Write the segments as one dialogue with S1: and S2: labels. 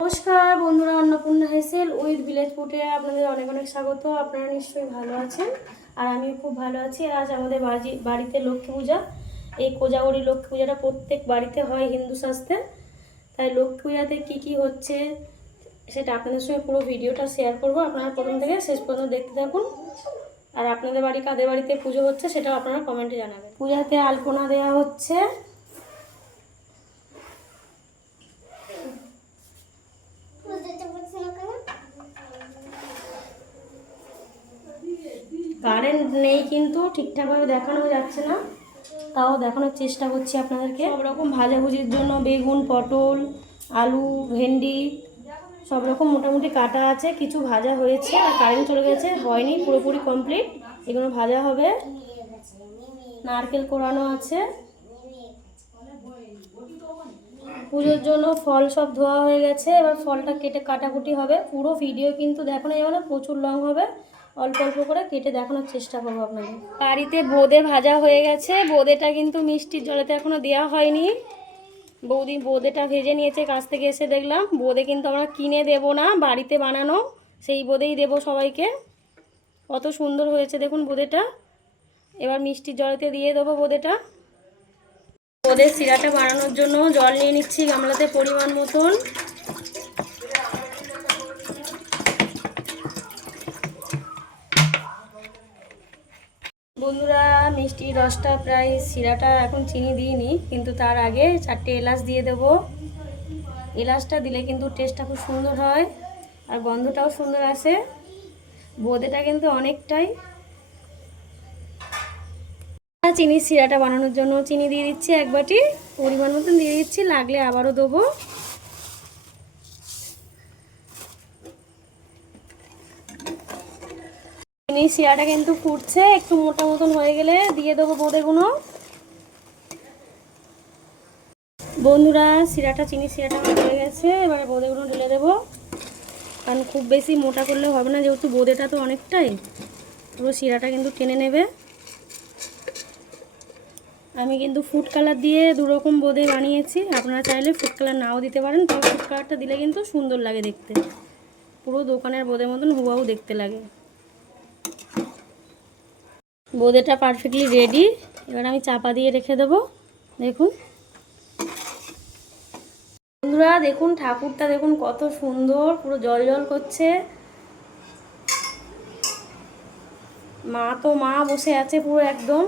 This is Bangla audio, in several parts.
S1: নমস্কার, বন্ধুরা অন্নপূর্ণা হেসেল উইথ ভিলেজ ফুটে আপনাদের অনেক অনেক স্বাগত। আপনারা নিশ্চয়ই ভালো আছেন আর আমিও খুব ভালো আছি। আজ আমাদের বাড়ি বাড়িতে লক্ষ্মী পূজা। এই কোজাগরি লক্ষ্মী পূজাটা প্রত্যেক বাড়িতে হয় হিন্দু শাস্ত্রে তাই লক্ষ্মী পূজাতে কী কী হচ্ছে সেটা আপনাদের সঙ্গে পুরো ভিডিওটা শেয়ার করব। আপনারা প্রথম থেকে শেষ পর্যন্ত দেখতে থাকুন। আর আপনাদের বাড়ি কাদের বাড়িতে পুজো হচ্ছে সেটাও আপনারা কমেন্টে জানাবেন। পূজাতে আলপনা দেওয়া হচ্ছে। কারেন্ট নেই কিন্তু ঠিকঠাকভাবে দেখানো যাচ্ছে না। তাও দেখানোর চেষ্টা করছি আপনাদেরকে। সব রকম ভাজাভুজির জন্য বেগুন, পটল, আলু, ভেন্ডি, সব রকম মোটামুটি কাটা আছে। কিছু ভাজা হয়েছে আর কারেন্ট চলে গেছে। হয়নি, পুরোপুরি কমপ্লিট এগুলো ভাজা হবে। নারকেল কোরানো আছে। পুজোর জন্য ফল সব ধোয়া হয়ে গেছে। এবার ফলটা কেটে কাটাকুটি হবে। পুরো ভিডিও কিন্তু দেখানো যাবে না, প্রচুর লং হবে। অল্প অল্প করে কেটে দেখানোর চেষ্টা করব আপনাদের। বাড়িতে বোঁদে ভাজা হয়ে গেছে। বোঁদেটা কিন্তু মিষ্টির জলেতে এখনও দেওয়া হয়নি। বৌদি বোঁদেটা ভেজে নিয়েছে কাছ থেকে এসে দেখলাম। বোঁদে কিন্তু আমরা কিনে দেব না, বাড়িতে বানানো। সেই বোঁদেই দেবো সবাইকে। কত সুন্দর হয়েছে দেখুন বোঁদেটা। এবার মিষ্টির জলেতে দিয়ে দেবো বোঁদেটা। বোঁদের সিরাটা বানানোর জন্য জল নিয়ে নিচ্ছি গামলাতে পরিমাণ মতন। বন্ধুরা মিষ্টির রসটা প্রায় শিরাটা এখন চিনি দিইনি, কিন্তু তার আগে চারটে এলাচ দিয়ে দেব। এলাচটা দিলে কিন্তু টেস্টটা খুব সুন্দর হয়, আর গন্ধটাও সুন্দর আসে। বোঁদেটা কিন্তু অনেকটাই। চিনি শিরাটা বানানোর জন্য চিনি দিয়ে দিচ্ছি এক বাটি, পরিমাণ মতন দিয়ে দিচ্ছি, লাগলে আবারও দেবো। চিনি শিরাটা কিন্তু ফুটছে, একটু মোটা মতন হয়ে গেলে দিয়ে দেবো বোঁদেগুলো বন্ধুরা, শিরাটা, চিনি শিরাটা হয়ে গেছে, এবারে বোঁদেগুলো ঢেলে দেবো। কারণ খুব বেশি মোটা করলে হবে না, যেহেতু বোঁদেটা তো অনেকটাই, পুরো শিরাটা কিন্তু টেনে নেবে। আমি কিন্তু ফুড কালার দিয়ে দুরকম বোঁদে বানিয়েছি, আপনারা চাইলে ফুড কালার নাও দিতে পারেন, তবে ফুড কালারটা দিলে কিন্তু সুন্দর লাগে দেখতে। পুরো দোকানের বোঁদের মতন হুবাহু দেখতে লাগে। বোঁদেটা পারফেক্টলি রেডি এবার আমি চাপা দিয়ে রেখে দেব। দেখুন। বন্ধুরা, দেখুন, ঠাকুরটা দেখুন কত সুন্দর, পুরো জল জল করছে। মা তো মা বসে আছে পুরো একদম।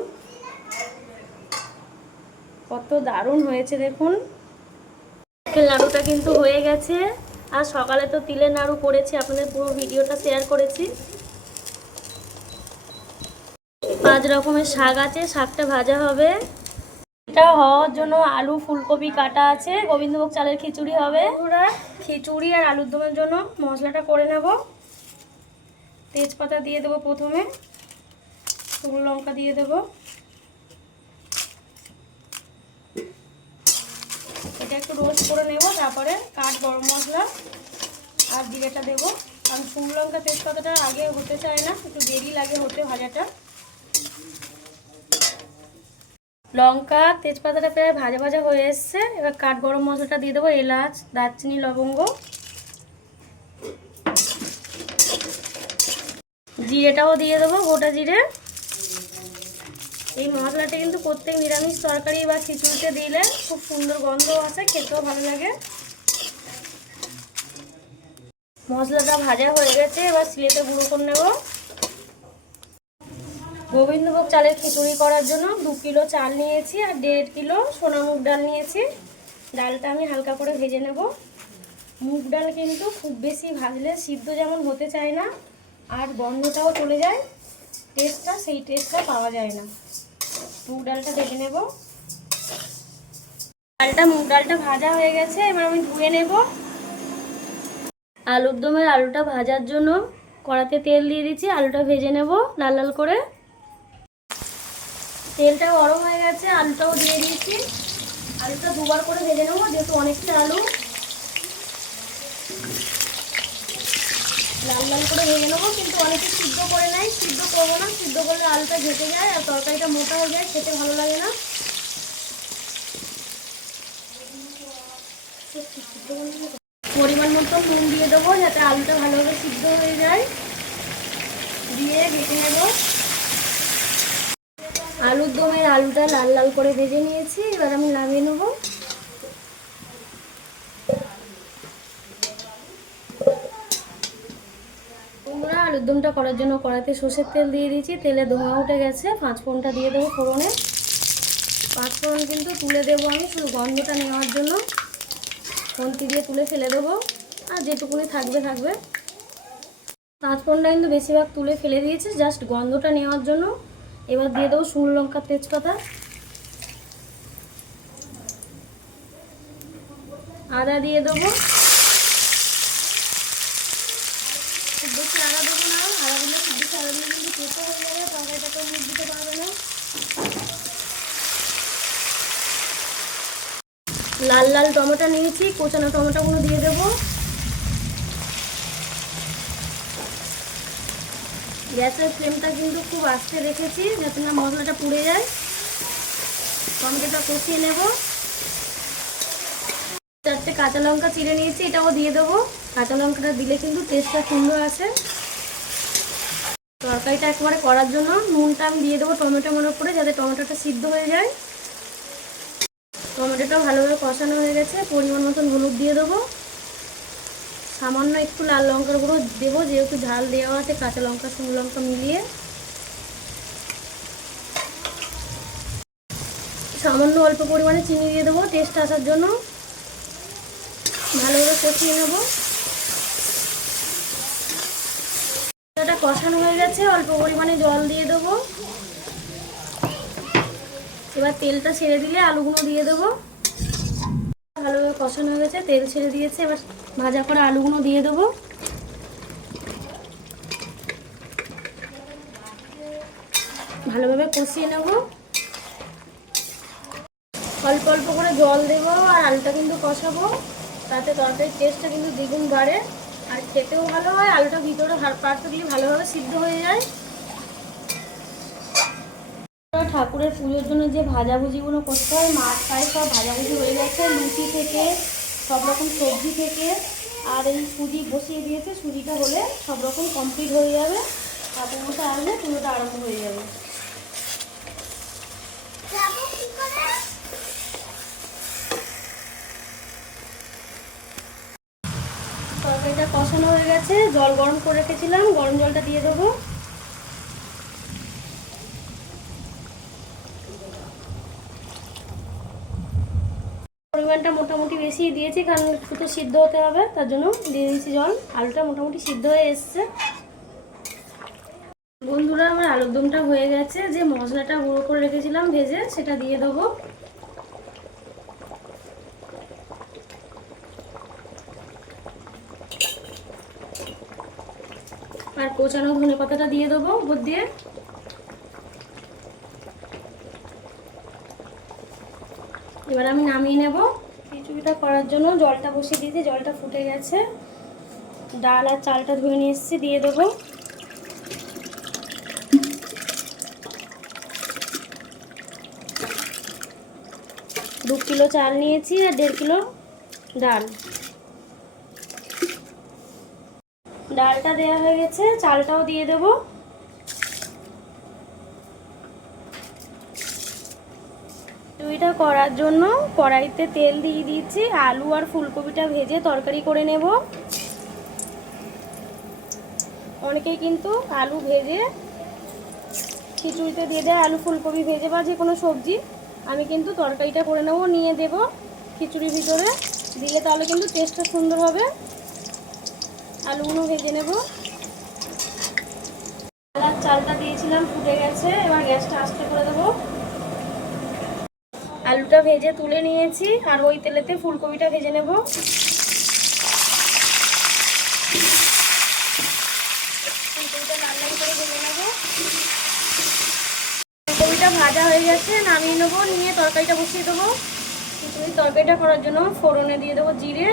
S1: কত দারুণ হয়েছে, দেখুন। নাড়ুটা কিন্তু হয়ে গেছে। আর সকালে তো তিলের নাড়ু করেছি, আপনাদের পুরো ভিডিওটা শেয়ার করেছি। পাঁচ রকমের শাক আছে, শাকটা ভাজা হবে। এটা হওয়ার জন্য আলু ফুলকপি কাটা আছে, গোবিন্দভোগ চালের খিচুড়ি হবে। ওরা খিচুড়ি আর আলুর দমের জন্য মশলাটা করে নেব। তেজপাতা দিয়ে দেবো প্রথমে, শুকনো লঙ্কা দিয়ে দেবো। এটা একটু রোস্ট করে নেব, তারপরে কাঠ গরম মশলা আর জিরেটা দেবো। কারণ শুকনো লঙ্কা তেজপাতাটা আগে হতে চায় না, একটু দেরি লাগে হতে ভাজাটা। লঙ্কা, তেজপাতাটা প্রায় ভাজা ভাজা হয়ে এসছে। এবার কাঠ গরম মশলাটা দিয়ে দেবো, এলাচ, দারচিনি, লবঙ্গ, জিরেটাও দিয়ে দেবো, গোটা জিরে। এই মশলাটা কিন্তু প্রত্যেক নিরামিষ তরকারি বা খিচুড়িতে দিলে খুব সুন্দর গন্ধ আসে, খেতেও ভালো লাগে। মশলাটা ভাজা হয়ে গেছে, এবার সিলেটে গুঁড়ো করে নেব। গোবিন্দভোগ চালের খিচুড়ি করার জন্য দু কিলো চাল নিয়েছি আর দেড় কিলো সোনা মুগ ডাল নিয়েছি। ডালটা আমি হালকা করে ভেজে নেব। মুগ ডাল কিন্তু খুব বেশি ভাজলে সিদ্ধ যেমন হতে চায় না, আর গন্ধটাও চলে যায়। টেস্টটা, সেই টেস্টটা পাওয়া যায় না। মুগ ডালটা ভেজে নেব। ডালটা, মুগ ডালটা ভাজা হয়ে গেছে, এবার আমি ধুয়ে নেব। আলুর দমের আলুটা ভাজার জন্য কড়াতে তেল দিয়ে দিচ্ছি, আলুটা ভেজে নেব লাল লাল করে। তেলটা গরম হয়ে গেছে, আলুটাও দিয়ে দিয়েছি। আলুটা দুবার করে ভেজে নেব, যেহেতু অনেকটা আলু। লাল লাল করে ভেজে নেব, কিন্তু অনেকে সিদ্ধ করে নেয়। সিদ্ধ করব না, সিদ্ধ করলে আলুটা ঘেটে যায় আর তরকারিটা মোটা হয়ে যায়, খেতে ভালো লাগে না। পরিমাণ মতো নুন দিয়ে দেবো, যাতে আলুটা ভালোভাবে সিদ্ধ হয়ে যায়। দিয়ে ভেজে নেব। আলুর দমের আলুটা লাল লাল করে ভেজে নিয়েছি, এবার আমি নামিয়ে নেব। বন্ধুরা আলুর দমটা করার জন্য কড়াতে সর্ষের তেল দিয়ে দিয়েছি, তেলে ধোঁয়া উঠে গেছে পাঁচ ফোড়নটা দিয়ে দেবো ফোড়নে। পাঁচ ফোড়ন কিন্তু তুলে দেবো আমি, শুধু গন্ধটা নেওয়ার জন্য। খন্তি দিয়ে তুলে ফেলে দেবো, আর যেটুকুনি থাকবে থাকবে। পাঁচ ফোড়নটা কিন্তু বেশিরভাগ তুলে ফেলে দিয়েছি, জাস্ট গন্ধটা নেওয়ার জন্য। এবার দিয়ে দেবো শুকনো লঙ্কা, তেজপাতা। আদা দিয়ে দেবো। দিতে পারবে না। লাল লাল টমেটো নিয়েছি, কোচানো টমেটোগুলো দিয়ে দেবো। গ্যাসের ফ্লেমটা কিন্তু খুব আস্তে রেখেছি, যাতে না মশলাটা পুড়ে যায়। টমেটোটা কষিয়ে নেব। চারটে কাঁচা লঙ্কা চিড়ে নিয়েছি, এটাও দিয়ে দেবো। কাঁচা লঙ্কাটা দিলে কিন্তু টেস্টটা সুন্দর আসে। তরকারিটা একবারে করার জন্য নুনটা আমি দিয়ে দেবো টমেটো মনে করে, যাতে টমেটোটা সিদ্ধ হয়ে যায়। টমেটোটা ভালোভাবে কষানো হয়ে গেছে, পরিমাণ মতন হলুদ দিয়ে দেবো। সামান্য একটু লাল লঙ্কার গুঁড়ো দেবো, যেহেতু ঝাল দেওয়া আছে, কাঁচা লঙ্কা, শুকনো লঙ্কা মিলিয়ে। সামান্য অল্প পরিমাণে চিনি দিয়ে দেবো টেস্ট আসার জন্য। ভালোভাবে কষিয়ে নেব। এটা কষানো হয়ে গেছে, অল্প পরিমাণে জল দিয়ে দেবো। এবার তেলটা ছেড়ে দিলে আলুগুলো দিয়ে দেবো। ভালোভাবে কষানো হয়ে গেছে, তেল ছেড়ে দিয়েছে। এবার ভাজা করা আলুগুলো দিয়ে দেবো। ভালোভাবে কষিয়ে নেব। অল্প অল্প করে জল দেবো আর আলুটা কিন্তু কষাবো। তাতে তরকারির টেস্টটা কিন্তু দ্বিগুণ বাড়ে। আর খেতেও ভালো হয়, আলুটা ভিতরে পারফেক্টলি ভালোভাবে সিদ্ধ হয়ে যায়। ঠাকুরের পুজোর জন্য যে ভাজাভুজিগুলো করতে হয়, মাছ পায়ে সব ভাজাভুজি হয়ে গেছে, লুচি থেকে, সব রকম সবজি থেকে, আর এই সুজি বসিয়ে দিয়েছে, সুজিটা হলে সব রকম কমপ্লিট হয়ে যাবে ঠাকুর মতো আসলে পুজোটা আরম্ভ হয়ে যাবে। তরকারিটা কষানো হয়ে গেছে, জল গরম করে রেখেছিলাম, গরম জলটা দিয়ে দেবো। পরিমাণটা মোটামুটি বেশি দিয়েছি, কারণ একটু তো সিদ্ধ হতে হবে, তার জন্য দিয়ে দিয়েছি জল। আলুটা মোটামুটি সিদ্ধ হয়ে এসছে। বন্ধুরা, আমার আলুর দমটা হয়ে গেছে। যে মশলাটা গুঁড়ো করে রেখেছিলাম ভেজে, সেটা দিয়ে দেবো। আর কোচানো ধনে পাতাটা দিয়ে দেবো উপর দিয়ে। এবার আমি নামিয়ে নেব। খিচুড়িটা করার জন্য জলটা বসিয়ে দিয়েছি, জলটা ফুটে গেছে। ডাল আর চালটা ধুয়ে নিয়ে এসেছি, দিয়ে দেবো। দু কিলো চাল নিয়েছি আর দেড় কিলো ডাল। ডালটা দেওয়া হয়ে গেছে, চালটাও দিয়ে দেবো। খিচুড়িটা করার জন্য কড়াইতে তেল দিয়ে দিচ্ছি, আলু আর ফুলকপিটা ভেজে তরকারি করে নেব। অনেকেই কিন্তু আলু ভেজে খিচুড়িতে দিয়ে দেয়, আলু ফুলকপি ভেজে বা যে কোনো সবজি, আমি কিন্তু তরকারিটা করে নেব, নিয়ে দেব খিচুড়ির ভিতরে। দিলে তাহলে কিন্তু টেস্টটা সুন্দর হবে। আলুগুলো ভেজে নেব। চালটা দিয়েছিলাম, ফুটে গেছে, এবার গ্যাসটা আস্তে করে দেবো। আলুটা ভেজে তুলে নিয়েছি, আর ওই তেলেতে ফুলকপিটা ভেজে নেব। ফুলকপিটা লাল লাল করে ভেজে নেব। ফুলকপিটা ভাজা হয়ে গেছে, নামিয়ে নেব, নিয়ে তরকারিটা বসিয়ে দেবো। তরকারিটা করার জন্য ফোড়নে দিয়ে দেবো জিরে,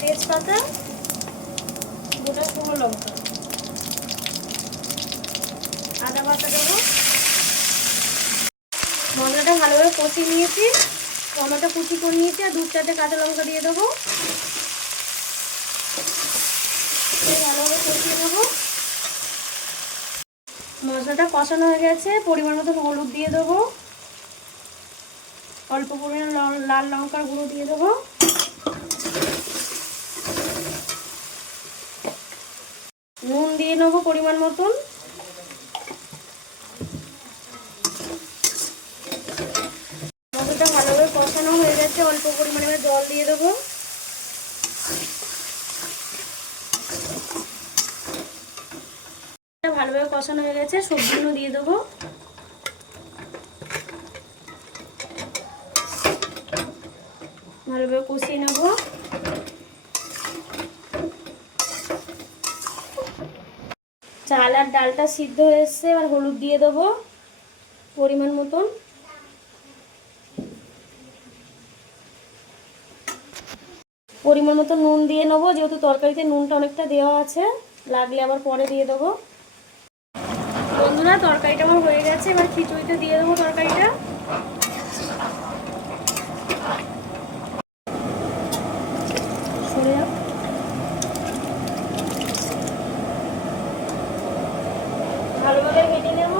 S1: তেজপাতা, গোটা শুকনো লঙ্কা, আদা বাটা দেবো। কষিয়ে নিয়েছি, টমেটো কুচি করে নিয়েছি, আর দু চারটে কাঁচা লঙ্কা দিয়ে দেবো। কষিয়ে নেব। মশলাটা কষানো হয়ে গেছে, পরিমাণ মতো হলুদ দিয়ে দেবো। অল্প পরিমাণ লাল লঙ্কার গুঁড়ো দিয়ে দেবো। নুন দিয়ে নেব পরিমাণ মতন মশলাটা ভালোভাবে কষানো হয়ে গেছে অল্প পরিমাণে এবার জল দিয়ে দেবো এটা ভালোভাবে কষানো হয়ে গেছে, সবজিগুলো দিয়ে দেবো। ভালোভাবে কষিয়ে নেব। চাল আর ডালটা সিদ্ধ হয়ে এসছে, এবার হলুদ দিয়ে দেবো, পরিমাণ মতন। পরিমাণ মতো নুন দিয়ে নেব, যেহেতু তরকারিতে নুনটা অনেকটা দেওয়া আছে, লাগলে আবার পরে দিয়ে দেবো। বন্ধুরা, তরকারিটা আমার হয়ে গেছে। এবার খিচুড়িতে দিয়ে দেবো তরকারিটা। ভালোভাবে কেটে নেব।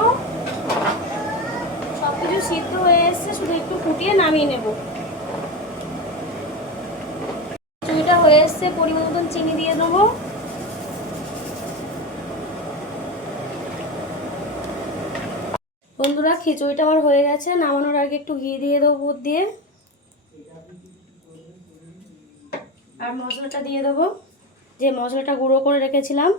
S1: সব কিছু সিদ্ধ হয়ে এসছে, শুধু একটু ফুটিয়ে নামিয়ে নেব। খিচুড়িটা হয়ে এসছে, পরিমাণ চিনি দিয়ে দেবো। বন্ধুরা, খিচুড়িটা আমার হয়ে গেছে। নামানোর আগে একটু ঘি দিয়ে দেবো দিয়ে। আর মশলাটা দিয়ে দেবো। যে মশলাটা গুঁড়ো করে রেখেছিলাম।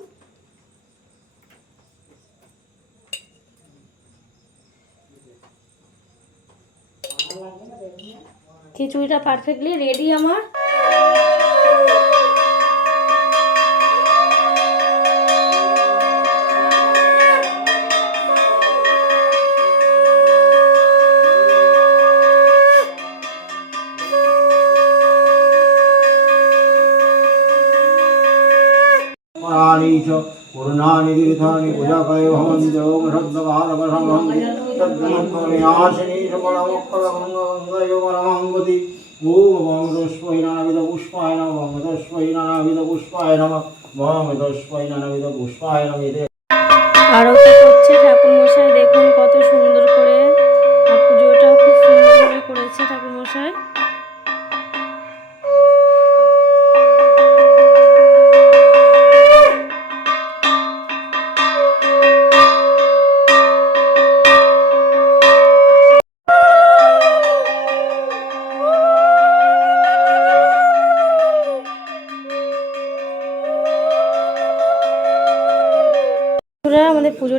S1: খিচুড়িটা পারফেক্টলি রেডি আমার।
S2: पूर्णानि तीर्थानि पूजाकरे भवन्ति योगशब्दकारकसमं तद्गुणत्वविनाशिनी च परमोक्तगङ्गयो परमाङ्गति ॐ वामतस्मै नानाविधपुष्पाय नमः वामतस्मै नानाविधपुष्पाय नमः वामतस्मै नानाविधपुष्पाय नमः
S1: আরতি করছে ঠাকুর মশাই দেখুন কত সুন্দর করে আর পুজোটা খুব সুন্দর করে করেছে ঠাকুর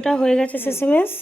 S1: পুজোটা হয়ে গেছে শেষমেশ